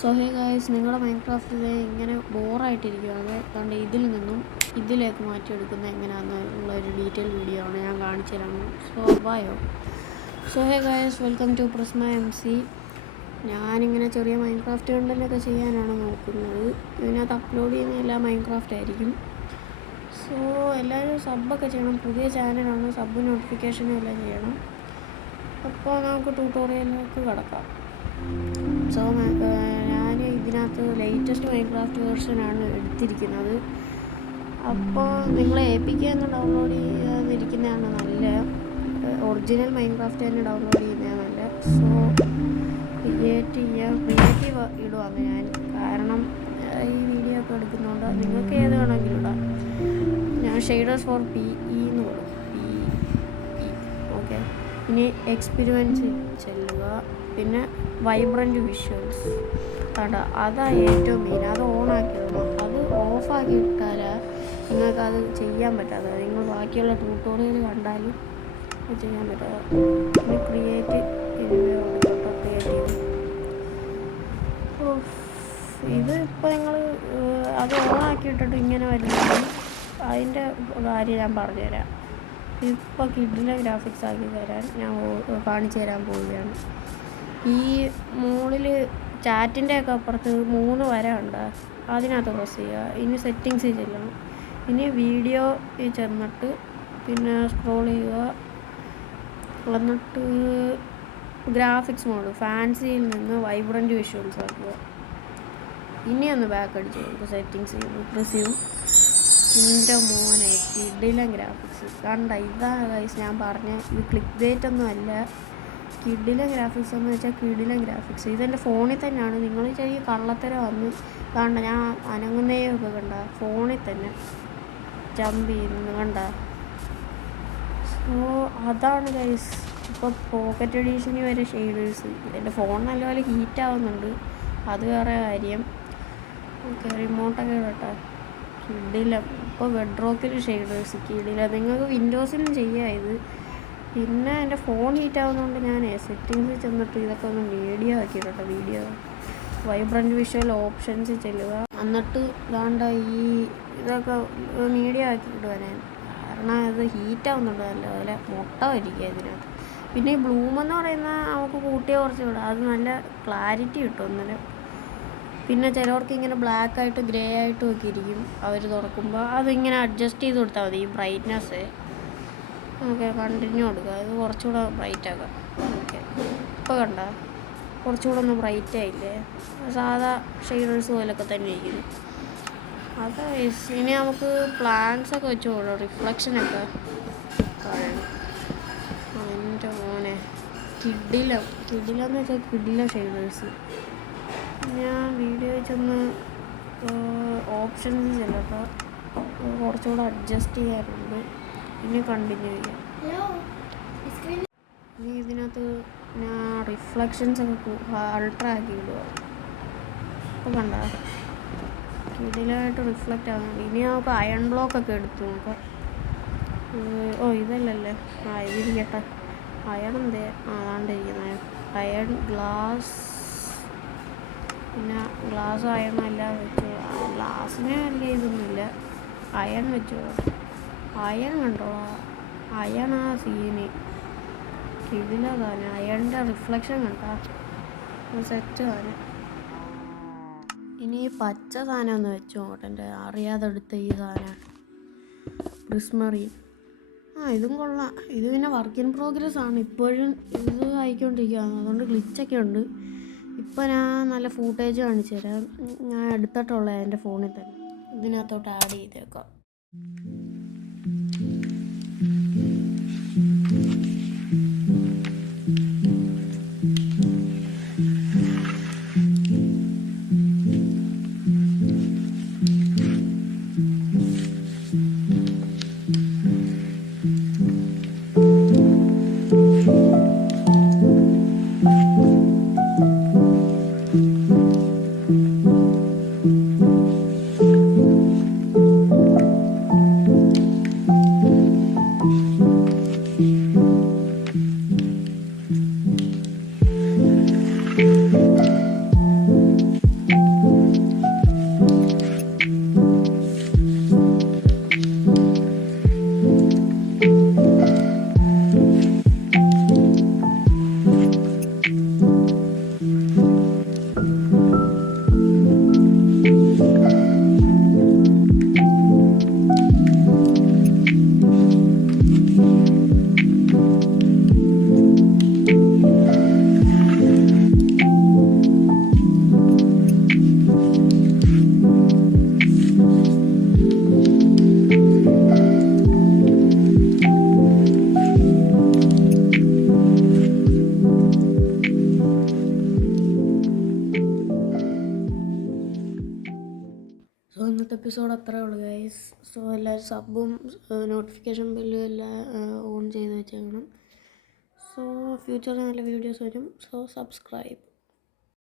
So hey guys, നിങ്ങളുടെ മൈൻക്രാഫ്റ്റിൽ ഇങ്ങനെ ബോറായിട്ടിരിക്കുകയാണ്. അതുകൊണ്ട് ഇതിൽ നിന്നും ഇതിലേക്ക് മാറ്റിയെടുക്കുന്ന എങ്ങനെയാണെന്നുള്ള ഒരു ഡീറ്റെയിൽ വീഡിയോ ആണ് ഞാൻ കാണിച്ചു തരാണ്. So bio. So hey guys, welcome to Prisma MC. ഞാനിങ്ങനെ ചെറിയ മൈൻക്രാഫ്റ്റ് കണ്ടൻ്റൊക്കെ ചെയ്യാനാണ് നോക്കുന്നത്. ഇതിനകത്ത് അപ്ലോഡ് ചെയ്യുന്ന എല്ലാ മൈൻക്രാഫ്റ്റ് ആയിരിക്കും. സോ എല്ലാവരും സബ്ബൊക്കെ ചെയ്യണം. പുതിയ ചാനലാണ്, സബ് നോട്ടിഫിക്കേഷനും എല്ലാം ചെയ്യണം. അപ്പോൾ നമുക്ക് ട്യൂട്ടോറിയലിലേക്ക് കിടക്കാം. സോ ഞാൻ ഇതിനകത്ത് ലേറ്റസ്റ്റ് മൈൻക്രാഫ്റ്റ് വേർഷനാണ് എടുത്തിരിക്കുന്നത്. അപ്പോൾ നിങ്ങൾ APK ഒന്ന് ഡൗൺലോഡ് ചെയ്യാതിരിക്കുന്നതാണ് നല്ല. ഒറിജിനൽ മൈൻക്രാഫ്റ്റ് തന്നെ ഡൗൺലോഡ് ചെയ്യുന്നതാണ് നല്ല. സോ ക്രിയേറ്റീവ് ഇടുവാണ് ഞാൻ, കാരണം ഈ വീഡിയോ ഒക്കെ എടുക്കുന്നതുകൊണ്ട് നിങ്ങൾക്ക് ഏത് വേണമെങ്കിലും ഇടാം. ഞാൻ ഷെയ്ഡേഴ്സ് ഫോർ PE എന്ന് കൊടുക്കും. PE okay. ഇനി എക്സ്പെരിമെൻറ്റ്സ് ചെല്ലുക, പിന്നെ വൈബ്രൻറ്റ് വിഷ്വൽസ് കണ്ടോ, അതാണ് ഏറ്റവും മെയിൻ. അത് ഓണാക്കിയിടണം. അത് ഓഫാക്കി ഇട്ടാൽ നിങ്ങൾക്കത് ചെയ്യാൻ പറ്റാതെ, നിങ്ങൾ ബാക്കിയുള്ള ട്യൂട്ടോറിയൽ കണ്ടാലും അത് ചെയ്യാൻ പറ്റാതെ. പിന്നെ ക്രിയേറ്റീവ് ഇത് ഇപ്പോൾ നിങ്ങൾ അത് ഓണാക്കിയിട്ടിട്ട് ഇങ്ങനെ വരുന്നത് അതിൻ്റെ കാര്യം ഞാൻ പറഞ്ഞുതരാം. ഇപ്പോൾ കിഡിലെ ഗ്രാഫിക്സ് ആക്കി തരാൻ ഞാൻ കാണിച്ചു തരാൻ പോവുകയാണ്. ഈ മുകളിൽ ചാറ്റിൻ്റെയൊക്കെ അപ്പുറത്ത് 3 വര ഉണ്ട്, അതിനകത്ത് പ്രസ് ചെയ്യുക. ഇനി സെറ്റിങ്സിൽ ചെല്ലണം. ഇനി വീഡിയോ ചെന്നിട്ട് പിന്നെ സ്ക്രോൾ ചെയ്യുക. എന്നിട്ട് ഗ്രാഫിക്സ് മോഡ് ഫാൻസിയിൽ നിന്ന് വൈബ്രൻറ്റ് വിഷ്വൽസ് ആക്കുക. ഇനി ഒന്ന് ബാക്ക് അടിച്ച് കൊടുക്കുക. സെറ്റിങ്സ് ചെയ്യുന്നു, പ്രസ് ചെയ്യും. എൻ്റെ മോനെ കിഡിലെ ഗ്രാഫിക്സ് കണ്ട. ഇതാണ് ഗൈസ് ഞാൻ പറഞ്ഞ, ഇത് ക്ലിക്ക് ബേറ്റ് ഒന്നും അല്ല. കിഡിലെ ഗ്രാഫിക്സ് എന്ന് വെച്ചാൽ കിഡിലെ ഗ്രാഫിക്സ്. ഇതെൻ്റെ ഫോണിൽ തന്നെയാണ്. നിങ്ങൾ ചെറിയ കള്ളത്തരം വന്ന് കണ്ട, ഞാൻ അനങ്ങുന്നേയൊക്കെ കണ്ട ഫോണിൽ തന്നെ ജമ്പ് ചെയ്യുന്നു കണ്ട. സോ അതാണ് ഗൈസ്. ഇപ്പോൾ പോക്കറ്റ് എഡീഷന് വരെ ഷെയ്ഡേഴ്സ്. എൻ്റെ ഫോൺ നല്ലപോലെ ഹീറ്റ് ആവുന്നുണ്ട്, അത് വേറെ കാര്യം. ഓക്കെ, റിമോട്ടൊക്കെ കേട്ടോ കിഡില. ഇപ്പോൾ ബെഡ്റോക്കിൽ ഷെയ്ഡേഴ്സ് കിഡില. നിങ്ങൾക്ക് വിൻഡോസിലും ചെയ്യാം ഇത്. പിന്നെ എൻ്റെ ഫോൺ ഹീറ്റ് ആവുന്നതുകൊണ്ട് ഞാൻ സെറ്റിങ്സിൽ ചെന്നിട്ട് ഇതൊക്കെ ഒന്ന് മീഡിയ ആക്കി കേട്ടോ. വീഡിയോ വൈബ്രൻറ്റ് വിഷ്വൽ ഓപ്ഷൻസിൽ ചെല്ലുക. എന്നിട്ട് ഇതാണ്ട ഈ ഇതൊക്കെ മീഡിയ ആക്കി ഇടുക ഞാൻ, കാരണം ഇത് ഹീറ്റ് ആവുന്നുണ്ട് നല്ലപോലെ. മുട്ട വരിക ഇതിനകത്ത്. പിന്നെ ഈ ബ്ലൂം എന്ന് പറയുന്ന നമുക്ക് കൂട്ടിയ കുറച്ച് വിടാം, അത് നല്ല ക്ലാരിറ്റി കിട്ടും ഒന്നിന്. പിന്നെ ചിലവർക്ക് ഇങ്ങനെ ബ്ലാക്ക് ആയിട്ട് ഗ്രേ ആയിട്ടും ഒക്കെ ഇരിക്കും അവർ തുറക്കുമ്പോൾ. അതിങ്ങനെ അഡ്ജസ്റ്റ് ചെയ്ത് കൊടുത്താൽ മതി. ഈ ബ്രൈറ്റ്നെസ് ഓക്കെ കണ്ടിന്യൂ കൊടുക്കുക. അത് കുറച്ചുകൂടെ ബ്രൈറ്റ് ആക്കാം. ഓക്കെ, ഇപ്പോൾ കണ്ട കുറച്ചുകൂടെ ഒന്ന് ബ്രൈറ്റ് ആയില്ലേ. സാധാ ഷെയ്ഡേഴ്സ് പോലൊക്കെ തന്നെ ഇരിക്കുന്നു. അത് ഇനി നമുക്ക് പ്ലാന്റ്സ് ഒക്കെ വെച്ച് കൊടുക്കാം, റിഫ്ലക്ഷനൊക്കെ കാണണം. എൻ്റെ മോനെ കിഡിലെന്ന് വെച്ചാൽ കിഡിലെ ഷെയ്ഡേഴ്സ്. ഞാൻ വീഡിയോ വെച്ചൊന്ന് ഓപ്ഷൻസ് ചെല്ലപ്പോൾ കുറച്ചുകൂടെ അഡ്ജസ്റ്റ് ചെയ്യാറുണ്ട്. ഇനി കണ്ടിന്യൂ ചെയ്യാം. ഇനി ഇതിനകത്ത് ഞാൻ റിഫ്ലക്ഷൻസ് ഒക്കെ അൾട്രാ ആക്കി ഇടുക. ഇപ്പോൾ കണ്ട കിടിലായിട്ട് റിഫ്ലക്റ്റ് ആകുന്നുണ്ട്. ഇനി നമുക്ക് അയൺ ബ്ലോക്കൊക്കെ എടുത്തു നോക്കാം. ഇതല്ലല്ലേ, ഇതിരിക്കട്ടെ. അയൺ എന്തേ ആണ്ടിരിക്കുന്നത്, അയൺ ഗ്ലാസ്. പിന്നെ ഗ്ലാസ് അയൺ എല്ലാം വെച്ച്, ഗ്ലാസ്സിന് വലിയ ഇതൊന്നുമില്ല. അയൺ വെച്ചു. അയൺ കണ്ടോ, അയൺ ആ സീന് കിടില സാധനം. അയണിൻ്റെ റിഫ്ലക്ഷൻ കണ്ടോ, സെറ്റ് സാധനം. ഇനി പച്ച സാധനം ഒന്ന് വെച്ച് നോട്ടെ. അറിയാതെ എടുത്ത ഈ സാധനം പ്രിസ്മറിൻ. ഇതും കൊള്ളാം. ഇത് പിന്നെ വർക്ക് ഇൻ പ്രോഗ്രസ് ആണ്, ഇപ്പോഴും ഇത് ആയിക്കൊണ്ടിരിക്കുകയാണ്, അതുകൊണ്ട് ഗ്ലിച്ചൊക്കെ ഉണ്ട്. ഇപ്പോൾ ഞാൻ നല്ല ഫൂട്ടേജ് കാണിച്ചു തരാം. ഞാൻ എടുത്തിട്ടുള്ള എൻ്റെ ഫോണിൽ തന്നെ ഇതിനകത്തോട്ട് ആഡ് ചെയ്തേക്കാം. ഇന്നത്തെ എപ്പിസോഡ് അത്രേ ഉള്ളൂ ഗൈസ്. സോ എല്ലാവരും സബും നോട്ടിഫിക്കേഷൻ ബില്ലും എല്ലാം ഓൺ ചെയ്ത് വെച്ചേക്കണം. സോ ഫ്യൂച്ചറിൽ നല്ല വീഡിയോസ് വരും. So subscribe.